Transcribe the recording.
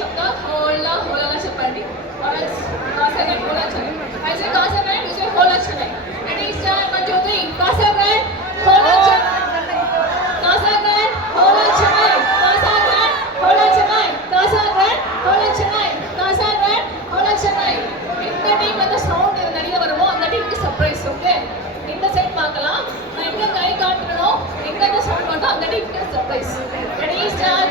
చెప్తా హోల్లా హోలాలా చెప్పండి కాసేపు హోలా చెన్నై I say కాసేపు you say Hola Chennai ready start మంజుతి కాసేపు హోలా చెన్నై కాసేపు హోలా చెన్నై కాసేపు హోలా చెన్నై కాసేపు హోలా చెన్నై కాసేపు హోలా చెన్నై இந்த டீம் அந்த சவுண்ட் நிறைய வருமோ அந்த டீமுக்கு சர்ப்ரைஸ் ஓகே இந்த சைடு பார்க்கலாம் நான் எங்க கை காட்டுறனோ எங்க அந்த சவுண்ட் வருதோ அந்த டீமுக்கு சர்ப்ரைஸ் ரெடி ஸ்டார்ட்